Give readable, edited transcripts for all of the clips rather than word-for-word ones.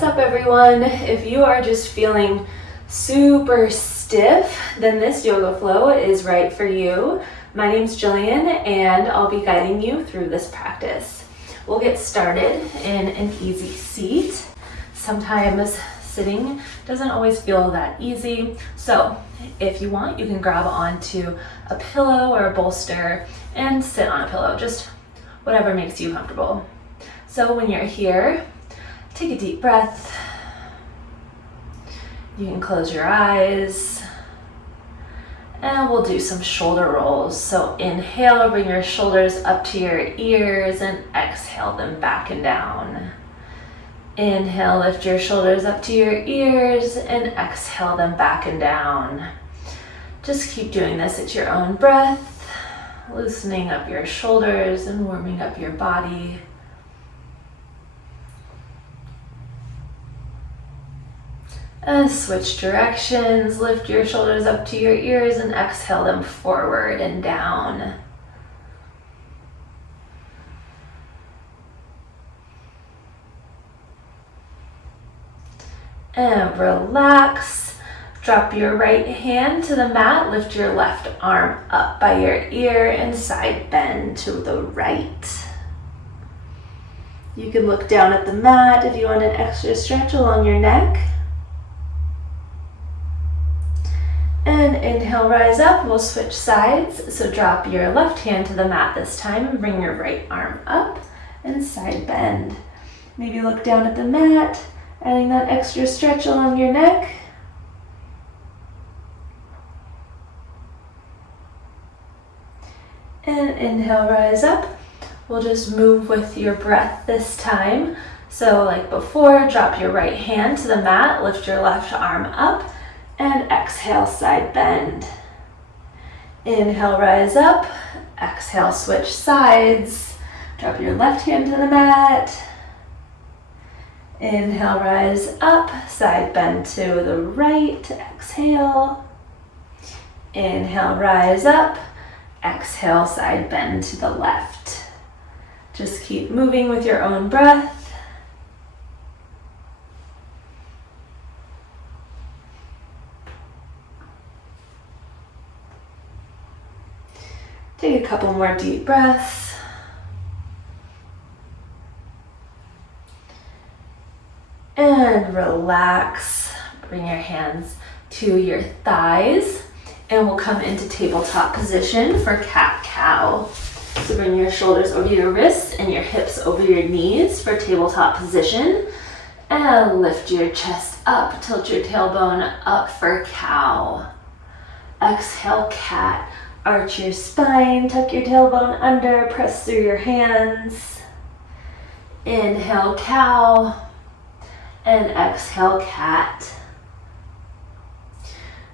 What's up, everyone? If you are just feeling super stiff, then this yoga flow is right for you. My name's Jillian and I'll be guiding you through this practice. We'll get started in an easy seat. Sometimes sitting doesn't always feel that easy, so if you want, you can grab onto a pillow or a bolster and sit on a pillow, just whatever makes you comfortable. So when you're here, take a deep breath. You can close your eyes and we'll do some shoulder rolls. So inhale, bring your shoulders up to your ears and exhale them back and down. Inhale, lift your shoulders up to your ears and exhale them back and down. Just keep doing this at your own breath, loosening up your shoulders and warming up your body. And switch directions, lift your shoulders up to your ears and exhale them forward and down. And relax. Drop your right hand to the mat, lift your left arm up by your ear and side bend to the right. You can look down at the mat if you want an extra stretch along your neck. And inhale, rise up. We'll switch sides. So drop your left hand to the mat this time and bring your right arm up and side bend. Maybe look down at the mat, adding that extra stretch along your neck. And inhale, rise up. We'll just move with your breath this time. So like before, drop your right hand to the mat, lift your left arm up, and exhale, side bend. Inhale, rise up. Exhale, switch sides. Drop your left hand to the mat. Inhale, rise up. Side bend to the right. Exhale. Inhale, rise up. Exhale, side bend to the left. Just keep moving with your own breath. Take a couple more deep breaths. And relax. Bring your hands to your thighs and we'll come into tabletop position for cat-cow. So bring your shoulders over your wrists and your hips over your knees for tabletop position. And lift your chest up, tilt your tailbone up for cow. Exhale, cat. Arch your spine, tuck your tailbone under, press through your hands. Inhale, cow, and exhale, cat.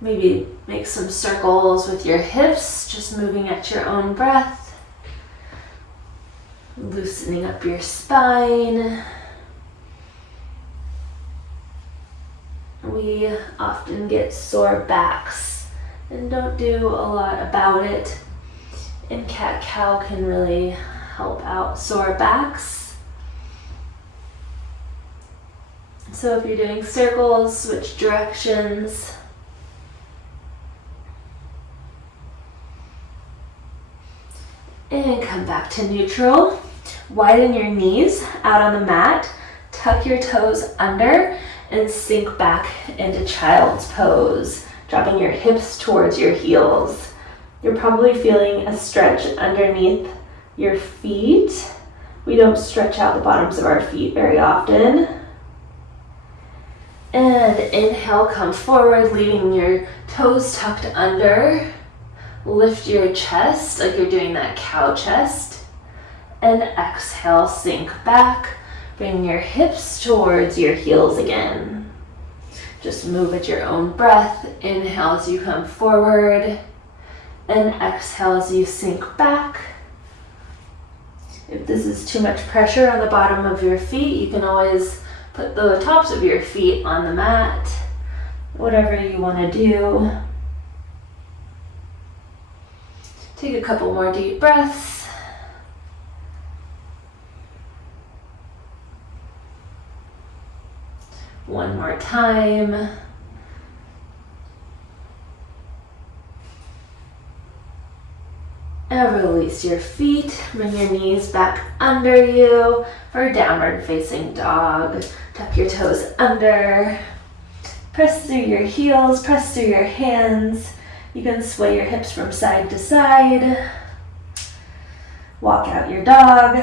Maybe make some circles with your hips, just moving at your own breath. Loosening up your spine. We often get sore backs and don't do a lot about it. And cat-cow can really help out sore backs. So if you're doing circles, switch directions. And come back to neutral. Widen your knees out on the mat. Tuck your toes under and sink back into child's pose, dropping your hips towards your heels. You're probably feeling a stretch underneath your feet. We don't stretch out the bottoms of our feet very often. And inhale, come forward, leaving your toes tucked under. Lift your chest like you're doing that cow chest. And exhale, sink back. Bring your hips towards your heels again. Just move at your own breath. Inhale as you come forward and exhale as you sink back. If this is too much pressure on the bottom of your feet, you can always put the tops of your feet on the mat. Whatever you want to do. Take a couple more deep breaths. One more time. And release your feet. Bring your knees back under you for downward facing dog. Tuck your toes under. Press through your heels, press through your hands. You can sway your hips from side to side. Walk out your dog.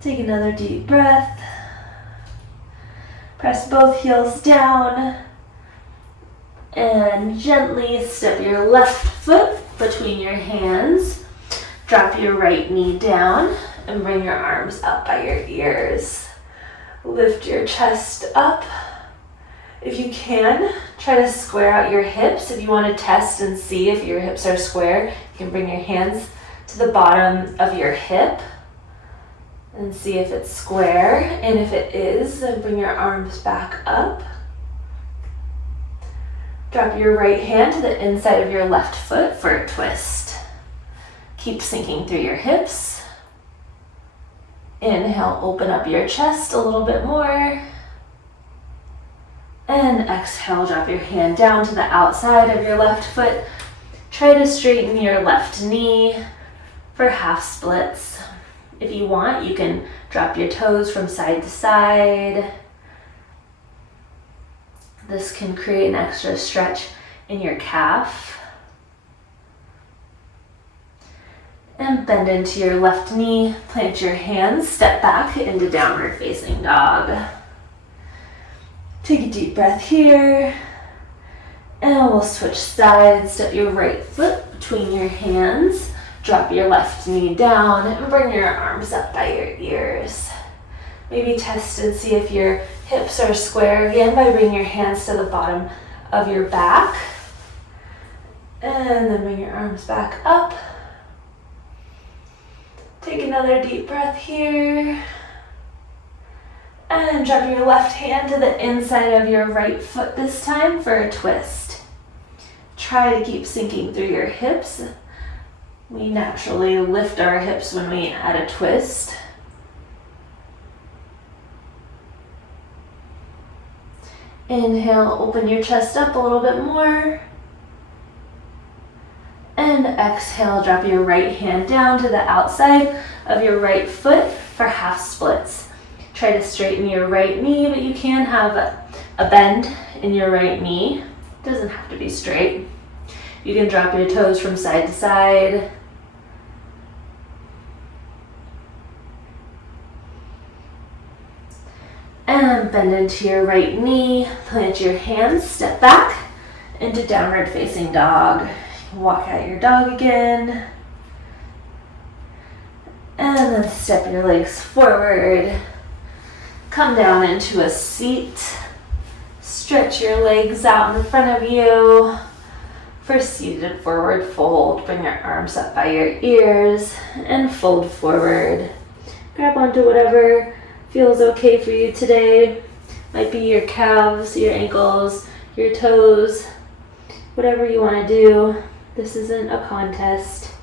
Take another deep breath. Press both heels down. And gently step your left foot between your hands. Drop your right knee down and bring your arms up by your ears. Lift your chest up. If you can, try to square out your hips. If you want to test and see if your hips are square, you can bring your hands to the bottom of your hip and see if it's square. And if it is, then bring your arms back up. Drop your right hand to the inside of your left foot for a twist. Keep sinking through your hips. Inhale, open up your chest a little bit more. And exhale, drop your hand down to the outside of your left foot. Try to straighten your left knee for half splits. If you want, you can drop your toes from side to side. This can create an extra stretch in your calf. And bend into your left knee, plant your hands, step back into downward facing dog. Take a deep breath here. And we'll switch sides, step your right foot between your hands, drop your left knee down, and bring your arms up by your ears. Maybe test and see if your hips are square again by bringing your hands to the bottom of your back. And then bring your arms back up. Take another deep breath here. And drop your left hand to the inside of your right foot this time for a twist. Try to keep sinking through your hips. We naturally lift our hips when we add a twist. Inhale, open your chest up a little bit more. And exhale, drop your right hand down to the outside of your right foot for half splits. Try to straighten your right knee, but you can have a bend in your right knee. It doesn't have to be straight. You can drop your toes from side to side. And bend into your right knee, plant your hands, step back into downward facing dog. Walk out your dog again. And then step your legs forward. Come down into a seat. Stretch your legs out in front of you. For seated forward fold, bring your arms up by your ears and fold forward. Grab onto whatever feels okay for you today. Might be your calves, your ankles, your toes, whatever you want to do. This isn't a contest.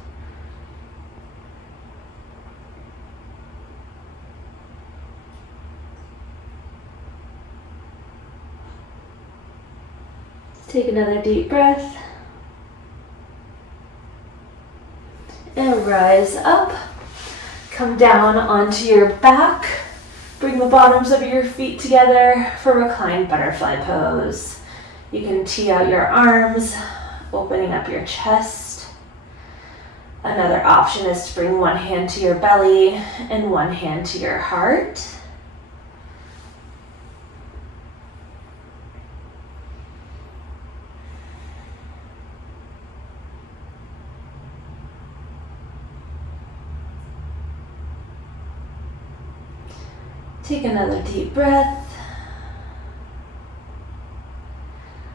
Take another deep breath. And rise up. Come down onto your back. Bring the bottoms of your feet together for reclined butterfly pose. You can tee out your arms, opening up your chest. Another option is to bring one hand to your belly and one hand to your heart. Take another deep breath.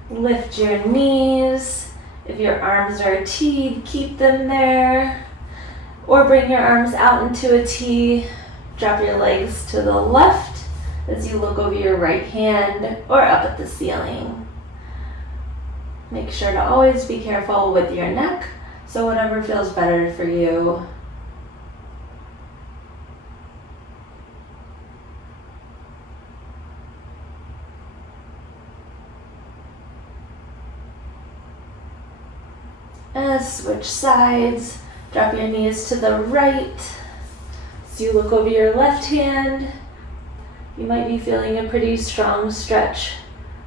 Lift your knees. If your arms are teed, keep them there. Or bring your arms out into a T. Drop your legs to the left as you look over your right hand or up at the ceiling. Make sure to always be careful with your neck, so whatever feels better for you. And switch sides. Drop your knees to the right. As you look over your left hand, you might be feeling a pretty strong stretch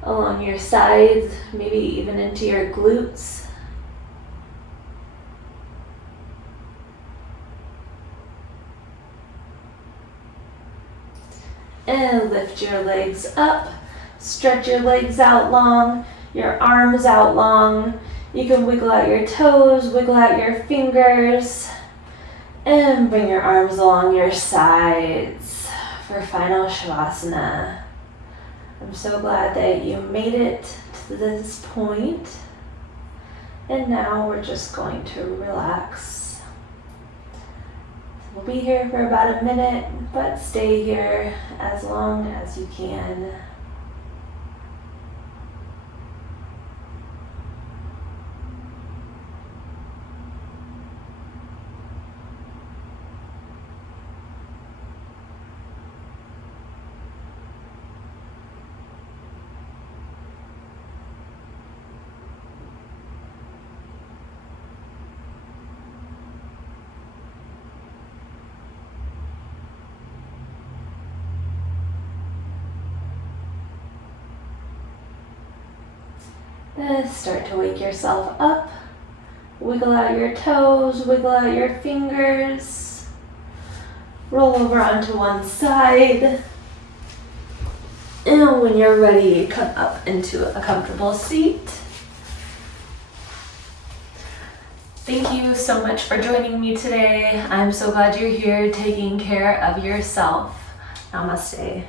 along your sides, maybe even into your glutes. And lift your legs up. Stretch your legs out long, your arms out long. You can wiggle out your toes, wiggle out your fingers, and bring your arms along your sides for final Shavasana. I'm so glad that you made it to this point. And now we're just going to relax. We'll be here for about a minute, but stay here as long as you can. Start to wake yourself up. Wiggle out your toes, wiggle out your fingers. Roll over onto one side. And when you're ready, come up into a comfortable seat. Thank you so much for joining me today. I'm so glad you're here taking care of yourself. Namaste.